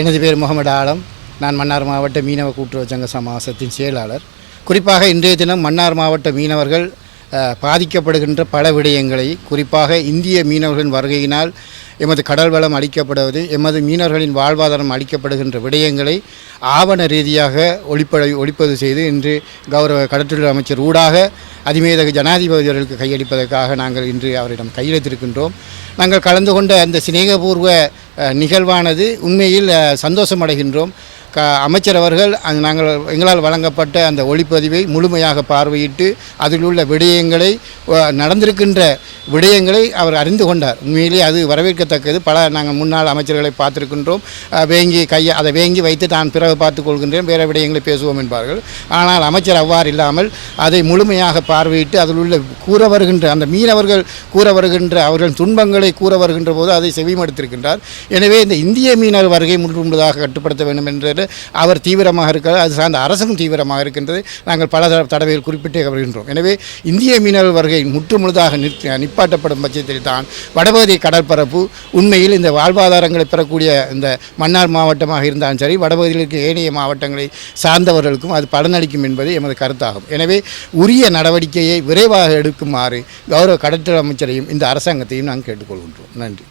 எனது பேர் முகமது ஆலம். நான் மன்னார் மாவட்ட மீனவ கூட்டுறவு சங்க சமாசத்தின் செயலாளர். குறிப்பாக இன்றைய தினம் மன்னார் மாவட்ட மீனவர்கள் பாதிக்கப்படுகின்ற பல விடயங்களை, குறிப்பாக இந்திய மீனவர்களின் வருகையினால் எமது கடல் வளம் அளிக்கப்படுவது, எமது மீனவர்களின் வாழ்வாதாரம் அளிக்கப்படுகின்ற விடயங்களை ஆவண ரீதியாக ஒளிப்பது செய்து இன்று கௌரவ கடற்றொழில் அமைச்சர் ஊடாக அதிமேதக ஜனாதிபதி அவர்களுக்கு கையளிப்பதற்காக நாங்கள் இன்று அவரிடம் கையெழுத்திருக்கின்றோம். நாங்கள் கலந்து கொண்ட அந்த சிநேகபூர்வ நிகழ்வானது உண்மையில் சந்தோஷம் அடைகின்றோம். அமைச்சர் அவர்கள் நாங்கள் எங்களால் வழங்கப்பட்ட அந்த ஒளிப்பதிவை முழுமையாக பார்வையிட்டு அதில் உள்ள விடயங்களை, நடந்திருக்கின்ற விடயங்களை அவர் அறிந்து கொண்டார். உண்மையிலே அது வரவேற்கத்தக்கது. நாங்கள் முன்னாள் அமைச்சர்களை பார்த்துருக்கின்றோம். அதை வேங்கி வைத்து நான் பிறகு பார்த்துக் கொள்கின்றேன், வேறு விடயங்களை பேசுவோம் என்பார்கள். ஆனால் அமைச்சர் அவ்வாறு இல்லாமல் அதை முழுமையாக பார்வையிட்டு அதில் உள்ள கூற வருகின்ற அந்த மீனவர்கள் கூற வருகின்ற அவர்கள் துன்பங்களை கூற வருகின்ற போது அதை செவிமடுத்திருக்கின்றார். எனவே இந்த இந்திய மீனவர் வருகை முழுமுழுதாக கட்டுப்படுத்த வேண்டும் என்ற அவர் தீவிரமாக இருக்கிறார். அது சார்ந்த அரசும் தீவிரமாக இருக்கின்றது. நாங்கள் பல தடவைகள் குறிப்பிட்டே வருகின்றோம். எனவே இந்திய மீனவர் வருகை முற்றுமுழுதாக நிப்பாட்டப்படும் பட்சத்தில் தான் வடபகுதி கடற்பரப்பு உண்மையில் இந்த வாழ்வாதாரங்களை பெறக்கூடிய இந்த மன்னார் மாவட்டமாக இருந்தாலும் சரி, வடபகுதியில் இருக்க ஏனைய மாவட்டங்களை சார்ந்தவர்களுக்கும் அது பலனளிக்கும் என்பது எமது கருத்தாகும். எனவே உரிய நடவடிக்கையை விரைவாக எடுக்குமாறு கௌரவ கடற்றொழில் அமைச்சரையும் இந்த அரசாங்கத்தையும் நாங்கள் கேட்டுக்கொள்கின்றோம். நன்றி.